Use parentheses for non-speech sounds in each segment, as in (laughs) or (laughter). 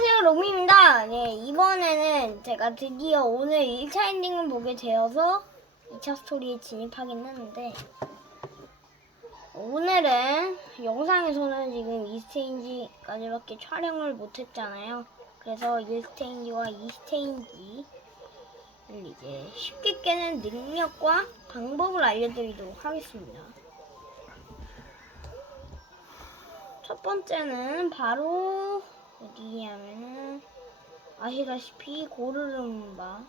안녕하세요 로미입니다. 네 이번에는 제가 드디어 오늘 1차 엔딩을 보게 되어서 2차 스토리에 진입하긴 했는데 오늘은 영상에서는 지금 2스테인지까지밖에 촬영을 못했잖아요. 그래서 1스테인지와 2스테인지를 이제 쉽게 깨는 능력과 방법을 알려드리도록 하겠습니다. 첫 번째는 바로 어디냐면은 아시다시피 고르름바.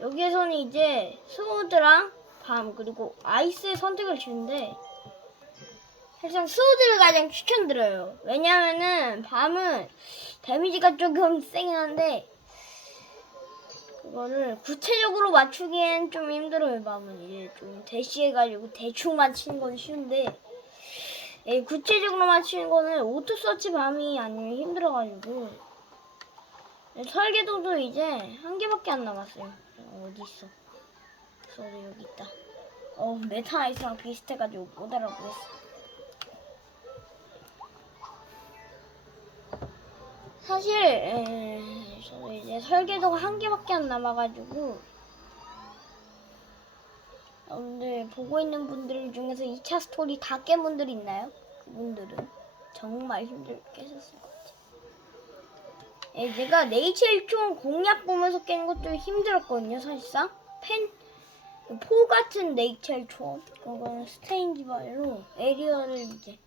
여기에서는 이제 스우드랑 밤 그리고 아이스의 선택을 주는데 사실상 스우드를 가장 추천드려요. 왜냐면은 밤은 데미지가 조금 세긴 한데 그거를 구체적으로 맞추기엔 좀 힘들어요. 밤은 이제 좀 대시해가지고 대충 맞히는 건 쉬운데 예, 구체적으로 맞추는 거는 오토 서치 밤이 아니면 힘들어가지고 예, 설계도도 이제 한 개밖에 안 남았어요. 어, 어디 있어? 소리 여기 있다. 어 메타나이스랑 비슷해가지고 못 알아보겠어. 사실 에, 저도 이제 설계도가 한 개밖에 안 남아가지고 여러분들 보고 있는 분들 중에서 2차 스토리 다 깬 분들 있나요? 그분들은 정말 힘들게 깨셨을 것 같아요. 예, 제가 1총 공략 보면서 깬 것도 힘들었거든요, 사실상. 펜, 포 같은 네이처 1총. 그거는 스테인지 발로 에리어를 이제,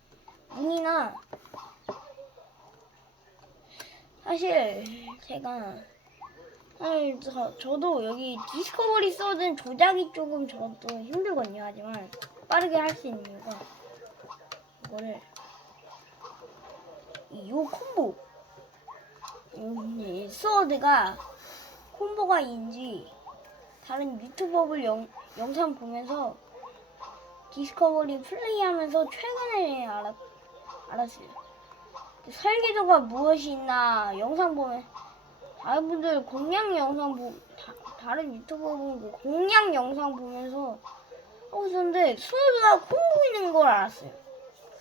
문이나 사실 제가 사실 저, 저도 여기 디스커버리 써든 조작이 조금 저도 힘들거든요. 하지만 빠르게 할 수 있는 이유가 이거를 이요 콤보 음, 이 스워드가 콤보가 인지 다른 유튜버를 영, 영상 보면서 디스커버리 플레이하면서 최근에 알았, 알았어요. 설계도가 무엇이 있나 영상 보면 다른 분들 공략 영상 보 다, 다른 유튜버 보고 공략 영상 보면서 하고 있었는데 스노드가 콩 보이는 걸 알았어요.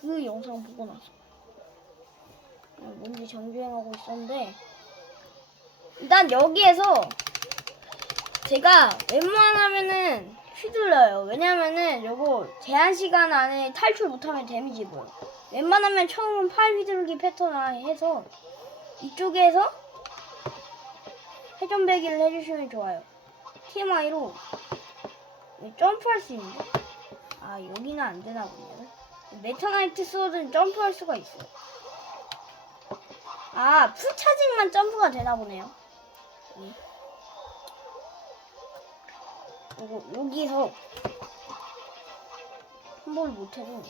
그 영상 보고 나서 어, 뭔지 정주행하고 있었는데 일단 여기에서 제가 웬만하면은 휘둘러요. 왜냐면은 요거 제한 시간 안에 탈출 못하면 데미지 입어요. 웬만하면 처음은 팔 휘두르기 패턴 해서 이쪽에서 회전배기를 해주시면 좋아요. TMI로 점프할 수 있는데 아 여기는 안 되나 보네요. 메타나이트 스워드는 점프할 수가 있어요. 아 풀차징만 점프가 되나 보네요. 여기. 요거 여기서 콤보를 못해도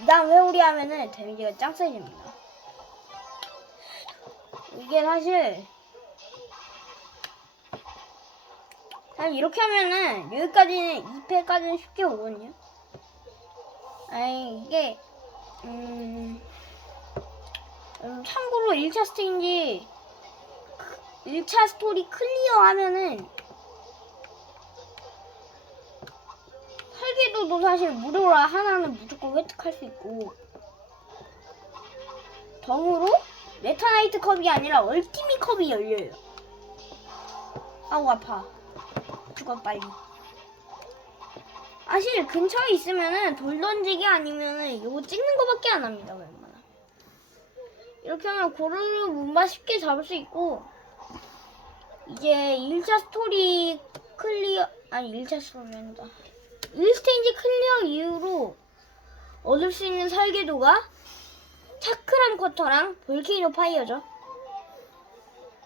2단 회오리 하면은 데미지가 짱 세집니다. 이게 사실 사실 이렇게 하면은 여기까지는 2패까지는 쉽게 오거든요. 아니 이게 음, 음 참고로 1차 스테인지 1차 스토리 클리어 하면은 설계도도 사실 무료라 하나는 무조건 획득할 수 있고 덩으로 메타나이트 컵이 아니라 얼티미 컵이 열려요. 아우 아파. 죽어 빨리. 사실 근처에 있으면은 돌 던지기 아니면은 이거 찍는 거밖에 안 합니다 웬만하. 이렇게 하면 고르르 문마 쉽게 잡을 수 있고 이제 1차 스토리 클리어 아니 1차 스토리란다. 1스테이지 클리어 이후로 얻을 수 있는 설계도가 차크람 쿼터랑 볼케이노 파이어죠.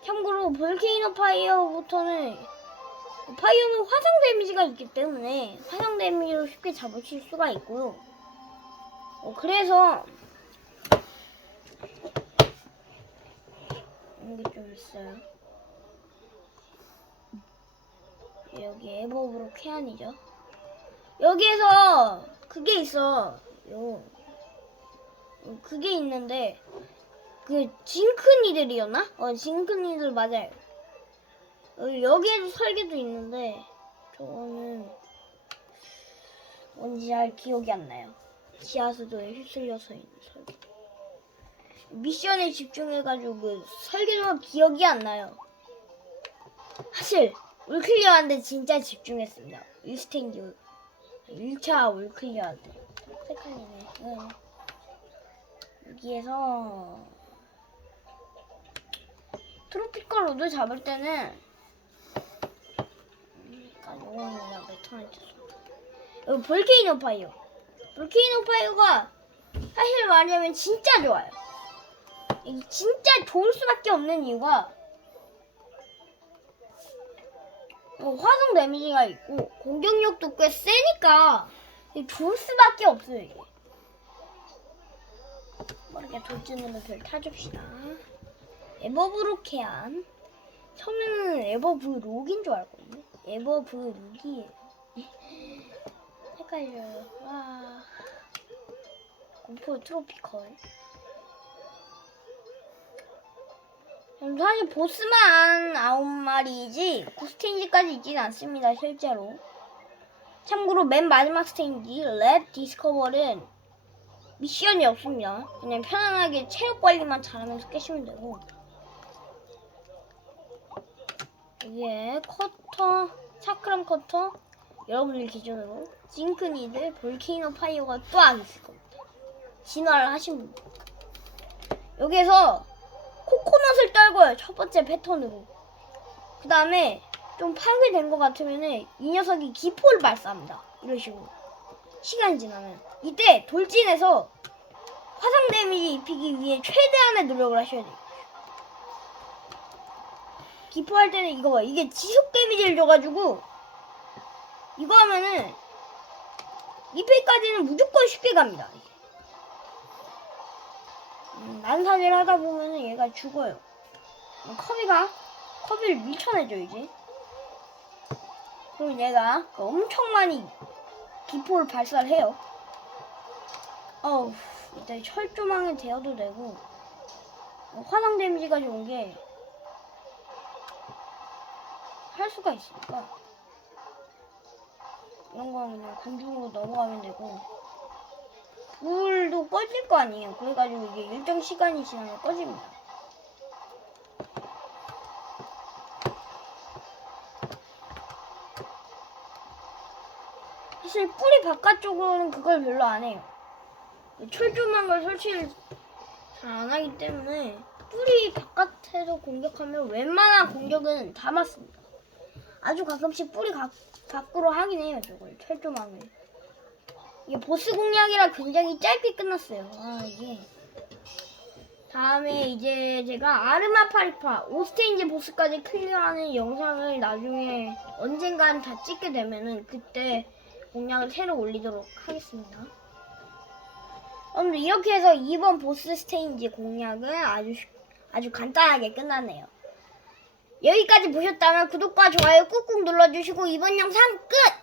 참고로 볼케이노 파이어부터는 파이어는 화상 데미지가 있기 때문에 화상 데미지로 쉽게 잡으실 수가 있고요. 어, 그래서 이게 좀 있어요. 여기 에버브로 쾌한이죠. 여기에서 그게 있어. 요 어, 그게 있는데 그 징크니들이었나? 어 징크니들 맞아요. 어, 여기에도 설계도 있는데 저는 뭔지 잘 기억이 안 나요. 지하수도에 휩쓸려서 있는 설계. 미션에 집중해가지고 그 설계도가 기억이 안 나요. 사실 울클리어한테 진짜 집중했습니다. 1스탠드 1차 울클리어한테 색깔이네. 응. 여기에서 트로피컬 로드 잡을 때는 음, 약간 요거는 그냥 메타나이트 여기 볼케이노 파이어 볼케이노 파이어가 사실 말하자면 진짜 좋아요 이게 진짜 좋을 수밖에 없는 이유가 어, 화성 데미지가 있고 공격력도 꽤 세니까 좋을 수밖에 없어요 이게. 모르게 돌진으로 별 타줍시다. 에버브로케안 처음에는 에버브록인 줄 알았거든요. 에버브록이에요 (laughs) 헷갈려요. 와. 공포 트로피컬 사실 보스만 아홉 마리이지 그 스테이지까지 있진 않습니다 실제로. 참고로 맨 마지막 스테이지 랩 디스커버는 미션이 없습니다. 그냥 편안하게 체력 관리만 잘하면서 깨시면 되고. 이게 커터 차크람 커터? 여러분들 기준으로 징크니드 볼케이노 파이어가 또 안 있을 겁니다. 진화를 하신 분들 여기에서 코코넛을 떨궈요. 첫 번째 패턴으로. 그 다음에 좀 파괴된 것 같으면은 이 녀석이 기포를 발사합니다. 이런 식으로. 시간이 지나면. 이때 돌진해서 화상 데미지 입히기 위해 최대한의 노력을 하셔야 돼요. 기포할 때는 이거 봐. 이게 지속 데미지를 줘가지고 이거 하면은 2패까지는 무조건 쉽게 갑니다. 음, 난사질 하다 보면은 얘가 죽어요. 음, 커비가 커비를 밀쳐내죠 이제. 그럼 얘가 그 엄청 많이 기포를 발사를 해요. 어우, 일단 철조망에 대어도 되고 어, 화상 데미지가 좋은 게 할 수가 있으니까 이런 거는 그냥 공중으로 넘어가면 되고 불도 꺼질 거 아니에요. 그래가지고 이게 일정 시간이 지나면 꺼집니다. 사실 뿌리 바깥쪽으로는 그걸 별로 안 해요. 철조망을 설치를 잘 안 하기 때문에 뿌리 바깥에서 공격하면 웬만한 공격은 다 맞습니다. 아주 가끔씩 뿌리 가, 밖으로 하긴 해요, 저걸 철조망을. 이게 보스 공략이라 굉장히 짧게 끝났어요. 아 이게 다음에 이제 제가 아르마 파리파 오스테인지 보스까지 클리어하는 영상을 나중에 언젠간 다 찍게 되면은 그때 공략을 새로 올리도록 하겠습니다. 여러분들 이렇게 해서 이번 보스 스테인지 공략은 아주 쉽- 아주 간단하게 끝났네요. 여기까지 보셨다면 구독과 좋아요 꾹꾹 눌러주시고 이번 영상 끝!